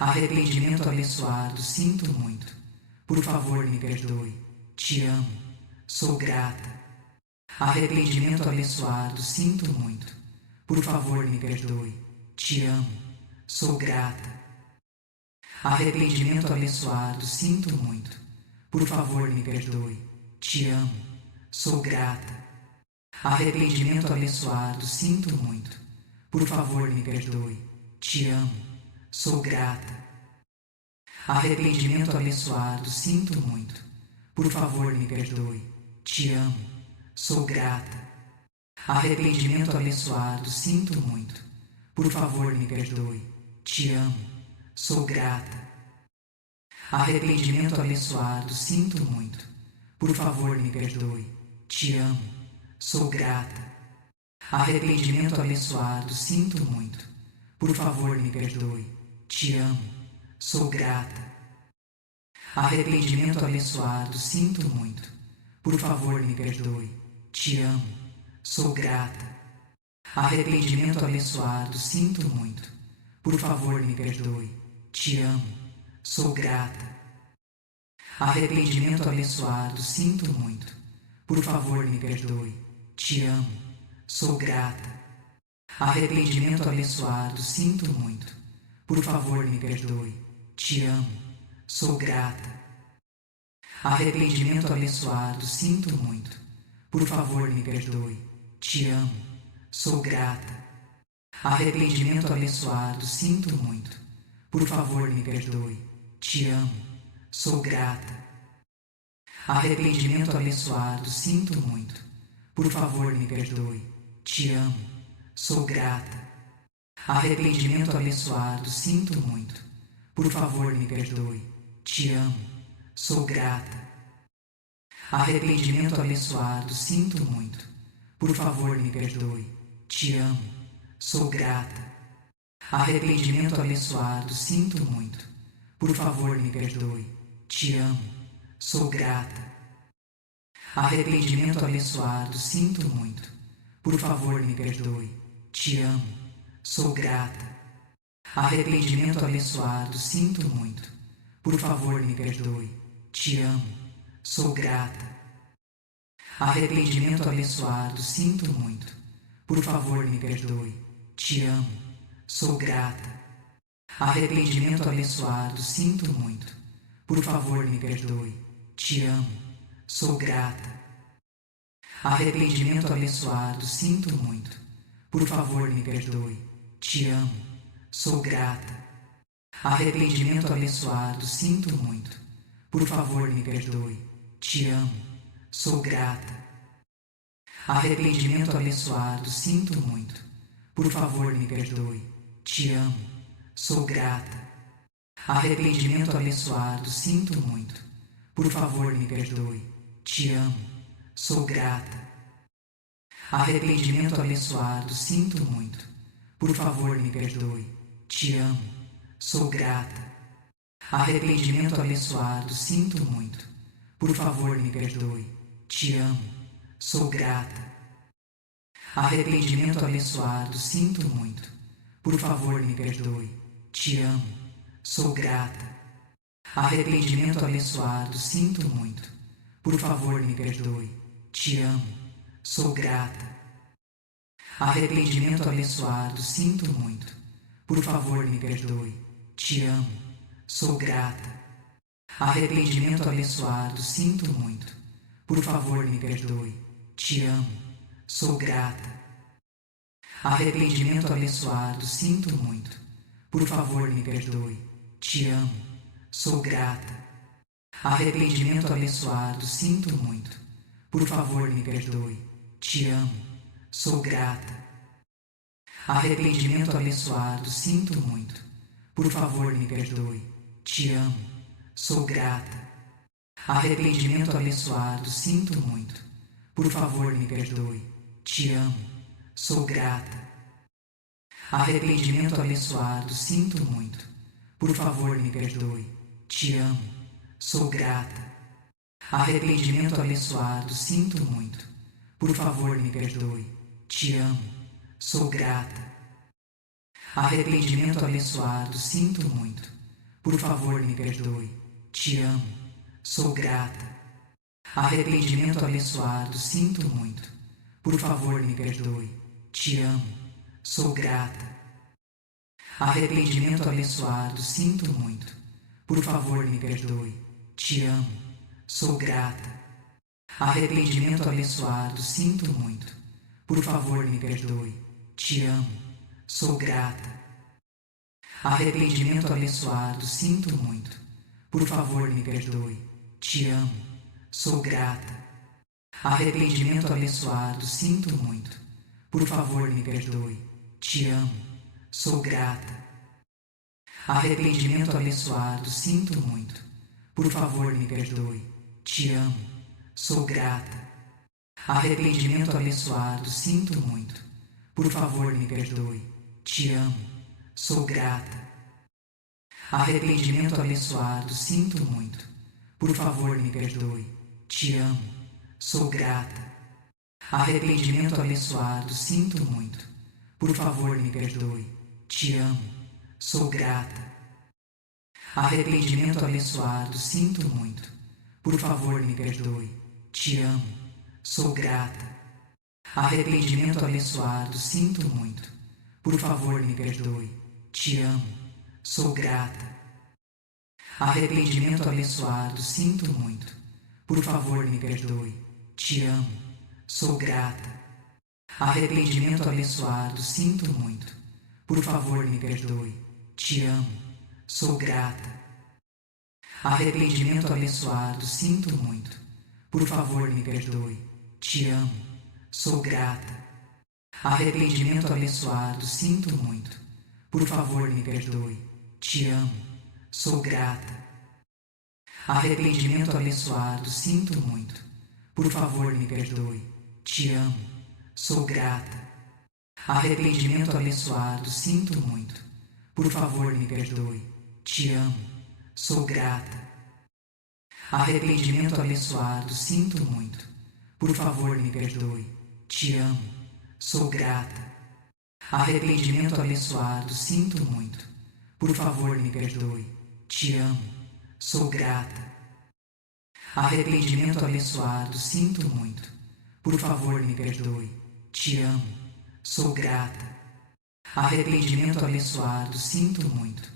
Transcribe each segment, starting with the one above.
Arrependimento abençoado, sinto muito. Por favor, me perdoe. Te amo. Sou grata. Arrependimento abençoado, sinto muito. Por favor, me perdoe. Te amo. Sou grata. Arrependimento abençoado, sinto muito. Por favor, me perdoe. Te amo. Sou grata. Arrependimento abençoado, sinto muito. Por favor, me perdoe. Te amo. Sou grata. Arrependimento abençoado, sinto muito. Por favor, me perdoe. Te amo. Sou grata. Arrependimento abençoado, sinto muito. Por favor, me perdoe. Te amo. Sou grata. Arrependimento abençoado, sinto muito. Por favor, me perdoe. Te amo. Sou grata. Arrependimento abençoado, sinto muito. Por favor, me perdoe. Te amo. Sou grata. Arrependimento abençoado, sinto muito. Por favor, me perdoe. Te amo. Sou grata. Arrependimento abençoado, sinto muito. Por favor, me perdoe. Te amo. Sou grata. Arrependimento abençoado, sinto muito. Por favor, me perdoe. Te amo. Sou grata. Arrependimento abençoado, sinto muito. Por favor, me perdoe. Te amo. Sou grata. Arrependimento abençoado, sinto muito. Por favor, me perdoe. Te amo. Sou grata. Arrependimento abençoado, sinto muito. Por favor, me perdoe. Te amo. Sou grata. Arrependimento abençoado, sinto muito. Por favor, me perdoe. Te amo. Sou grata. Arrependimento abençoado, sinto muito. Por favor, me perdoe. Te amo. Sou grata. Arrependimento abençoado, sinto muito. Por favor, me perdoe. Te amo. Sou grata. Arrependimento abençoado, sinto muito. Por favor, me perdoe. Te amo. Sou grata. Arrependimento abençoado, sinto muito. Por favor, me perdoe. Te amo. Sou grata. Arrependimento abençoado, sinto muito. Por favor, me perdoe. Te amo. Sou grata. Arrependimento abençoado, sinto muito. Por favor, me perdoe. Te amo. Sou grata. Arrependimento abençoado, sinto muito. Por favor, me perdoe. Te amo. Sou grata. Arrependimento abençoado, sinto muito. Por favor, me perdoe. Te amo. Sou grata. Arrependimento abençoado, sinto muito. Por favor, me perdoe. Te amo. Sou grata. Arrependimento abençoado, sinto muito. Por favor, me perdoe. Te amo. Sou grata. Arrependimento abençoado, sinto muito. Por favor, me perdoe. Te amo. Sou grata. Arrependimento abençoado, sinto muito. Por favor, me perdoe. Te amo. Sou grata. Arrependimento abençoado, sinto muito. Por favor, me perdoe. Te amo. Sou grata. Arrependimento abençoado, sinto muito. Por favor, me perdoe. Te amo. Sou grata. Arrependimento abençoado, sinto muito. Por favor, me perdoe. Te amo. Sou grata. Arrependimento abençoado, sinto muito. Por favor, me perdoe. Te amo. Sou grata. Arrependimento abençoado, sinto muito. Por favor, me perdoe. Te amo. Sou grata. Arrependimento abençoado, sinto muito. Por favor, me perdoe. Te amo. Sou grata. Arrependimento abençoado, sinto muito. Por favor, me perdoe. Te amo. Sou grata. Arrependimento abençoado, sinto muito. Por favor, me perdoe. Te amo. Sou grata. Arrependimento abençoado, sinto muito. Por favor, me perdoe. Te amo. Sou grata. Arrependimento abençoado, sinto muito. Por favor, me perdoe. Te amo. Sou grata. Arrependimento abençoado, sinto muito. Por favor, me perdoe. Te amo. Sou grata. Arrependimento abençoado, sinto muito. Por favor, me perdoe. Te amo. Sou grata. Arrependimento abençoado. Sinto muito. Por favor, me perdoe. Te amo. Sou grata. Arrependimento abençoado. Sinto muito. Por favor, me perdoe. Te amo. Sou grata. Arrependimento abençoado. Sinto muito. Por favor, me perdoe. Te amo. Sou grata. Arrependimento abençoado. Sinto muito. Por favor, me perdoe. Te amo. Sou grata. Arrependimento abençoado. Sinto muito. Por favor, me perdoe. Te amo. Sou grata. Arrependimento abençoado. Sinto muito. Por favor, me perdoe. Te amo. Sou grata. Arrependimento abençoado. Sinto muito. Por favor, me perdoe. Te amo. Sou grata. Arrependimento abençoado. Sinto muito. Por favor, me perdoe. Te amo. Sou grata. Arrependimento abençoado. Sinto muito. Por favor, me perdoe. Te amo. Sou grata. Arrependimento abençoado. Sinto muito. Por favor, me perdoe. Te amo. Sou grata. Arrependimento abençoado. Sinto muito. Por favor, me perdoe. Te amo. Sou grata. Arrependimento abençoado. Sinto muito. Por favor, me perdoe. Te amo. Sou grata. Arrependimento abençoado. Sinto muito. Por favor, me perdoe. Te amo. Sou grata. Arrependimento abençoado. Sinto muito. Por favor, me perdoe. Te amo. Sou grata. Arrependimento abençoado. Sinto muito. Por favor, me perdoe. Te amo. Sou grata. Arrependimento abençoado. Sinto muito. Por favor, me perdoe. Te amo. Sou grata. Arrependimento abençoado. Sinto muito. Por favor, me perdoe. Te amo. Sou grata. Arrependimento abençoado. Sinto muito. Por favor, me perdoe. Te amo. Sou grata. Arrependimento abençoado. Sinto muito. Por favor, me perdoe. Te amo. Sou grata. Arrependimento abençoado. Sinto muito. Por favor, me perdoe. Te amo. Sou grata. Arrependimento abençoado. Sinto muito.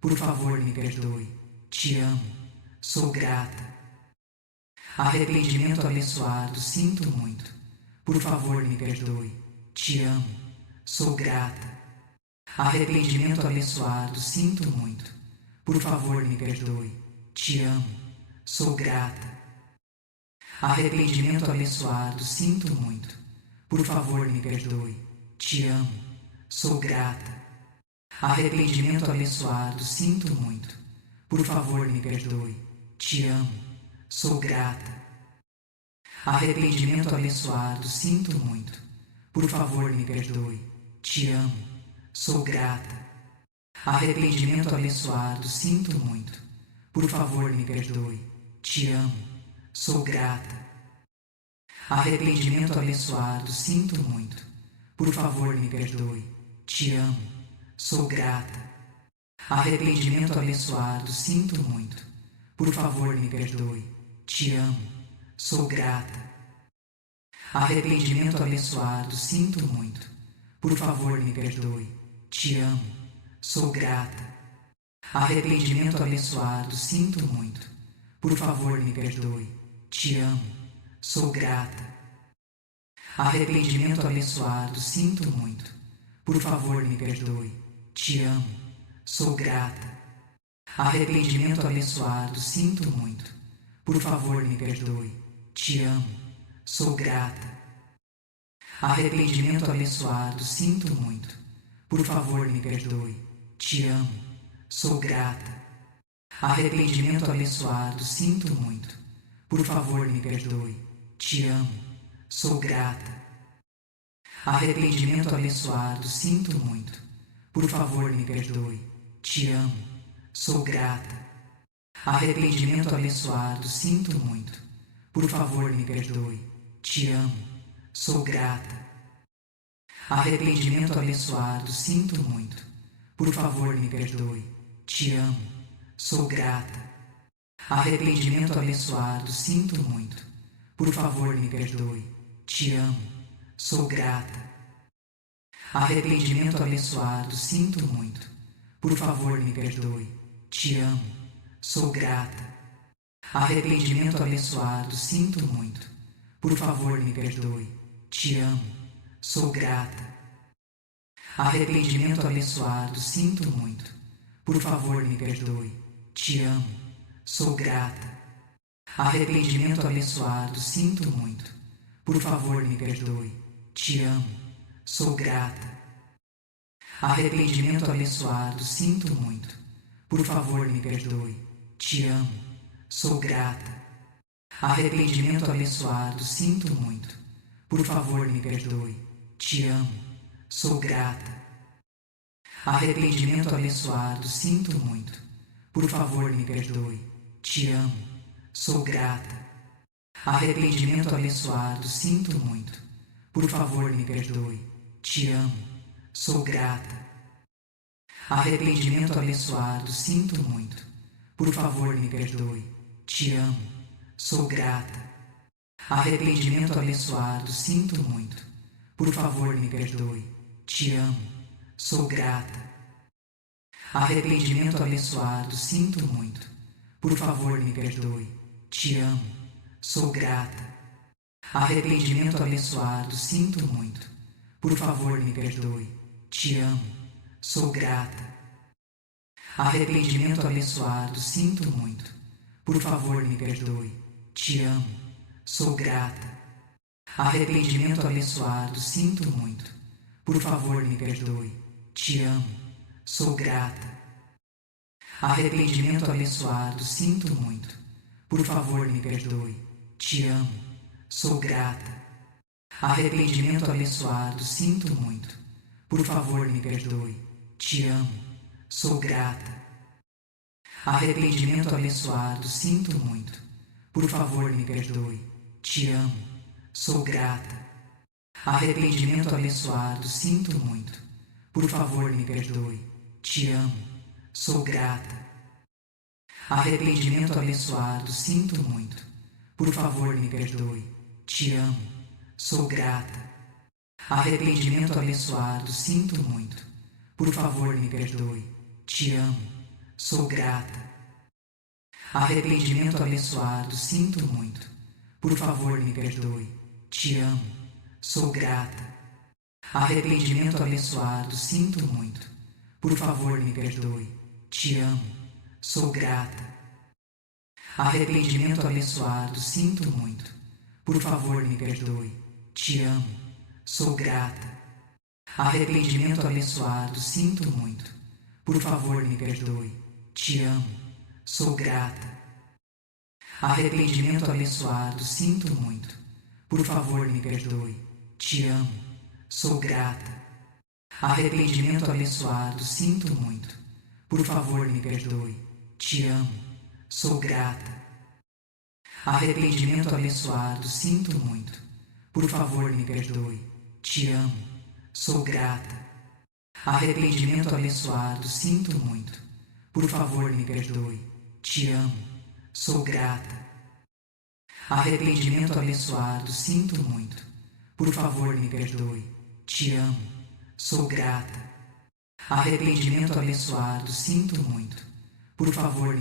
Por favor, me perdoe. Te amo. Sou grata. Arrependimento abençoado. Sinto muito. Por favor, me perdoe. Te amo. Sou grata. Arrependimento abençoado. Sinto muito. Por favor, me perdoe. Te amo. Sou grata. Arrependimento abençoado. Sinto muito. Por favor, me perdoe. Te amo. Sou grata. Arrependimento abençoado. Sinto muito. Por favor, me perdoe. Te amo. Sou grata. Arrependimento abençoado. Sinto muito. Por favor, me perdoe. Te amo. Sou grata. Arrependimento abençoado. Sinto muito. Por favor, me perdoe. Te amo. Sou grata. Arrependimento abençoado. Sinto muito. Por favor, me perdoe. Te amo. Sou grata. Arrependimento abençoado. Sinto muito. Por favor, me perdoe. Te amo. Sou grata. Arrependimento abençoado. Sinto muito. Por favor, me perdoe. Te amo. Sou grata. Arrependimento abençoado. Sinto muito. Por favor, me perdoe. Te amo. Sou grata. Arrependimento abençoado. Sinto muito. Por favor, me perdoe. Te amo. Sou grata. Arrependimento abençoado. Sinto muito. Por favor, me perdoe. Te amo. Sou grata. Arrependimento abençoado. Sinto muito. Por favor, me perdoe. Te amo. Sou grata. Arrependimento abençoado. Sinto muito. Por favor, me perdoe. Te amo. Sou grata. Arrependimento abençoado. Sinto muito. Por favor, me perdoe. Te amo. Sou grata. Arrependimento abençoado. Sinto muito. Por favor, me perdoe. Te amo. Sou grata. Arrependimento abençoado. Sinto muito. Por favor, me perdoe. Te amo. sou grata. Arrependimento abençoado, sinto muito. Por favor, me perdoe. Te amo, sou grata. Arrependimento abençoado, sinto muito. Por favor, me perdoe. Te amo, sou grata. Arrependimento abençoado, sinto muito. Por favor, me perdoe. Te amo, sou grata. Arrependimento abençoado, sinto muito. Por favor, me perdoe. Te amo, sou grata. Arrependimento abençoado, sinto muito. Por favor, me perdoe. Te amo, sou grata. Arrependimento abençoado, sinto muito. Por favor, me perdoe. Te amo, sou grata. Arrependimento abençoado, sinto muito. Por favor, me perdoe. Te amo, sou grata. Arrependimento abençoado, sinto muito. Por favor, me perdoe. Te amo, sou grata. Arrependimento abençoado, sinto muito. Por favor, me perdoe. Te amo, sou grata. Arrependimento abençoado, sinto muito. Por favor, me perdoe. Te amo, sou grata. Arrependimento abençoado, sinto muito. Por favor, me perdoe. Te amo, sou grata. Arrependimento abençoado, sinto muito. Por favor, me perdoe. Te amo, sou grata. Arrependimento abençoado, sinto muito. Por favor, me perdoe. Te amo, sou grata. Arrependimento abençoado, sinto muito. Por favor, me perdoe. Te amo, sou grata. Arrependimento abençoado, sinto muito. Por favor, me perdoe. Te amo, sou grata. Arrependimento abençoado, sinto muito. Por favor, me perdoe. Te amo, sou grata. Arrependimento abençoado, sinto muito. Por favor, me perdoe. Te amo, sou grata. Arrependimento abençoado, sinto muito. Por favor, me perdoe. Te amo, sou grata. Arrependimento abençoado, sinto muito. Por favor, me perdoe. Te amo, sou grata. Arrependimento abençoado, sinto muito. Por favor, me perdoe. Te amo, sou grata. Arrependimento abençoado, sinto muito. Por favor, me perdoe. Te amo, sou grata. Arrependimento abençoado, sinto muito. Por favor, me perdoe. Te amo, sou grata. Arrependimento abençoado, sinto muito. Por favor, me perdoe. Te amo, sou grata. Arrependimento abençoado, sinto muito. Por favor, me perdoe. Te amo, sou grata. Arrependimento abençoado, sinto muito. Por favor, me perdoe. Te amo, sou grata. Arrependimento abençoado, sinto muito. Por favor, me perdoe. Te amo, sou grata. Arrependimento abençoado, sinto muito. Por favor, me perdoe. Te amo, sou grata. Arrependimento abençoado, sinto muito. Por favor, me perdoe. Te amo, sou grata. Arrependimento abençoado, sinto muito. Por favor, me perdoe. Te amo, sou grata. Arrependimento abençoado, sinto muito. Por favor, me perdoe. Te amo, sou grata. Arrependimento abençoado, sinto muito. Por favor,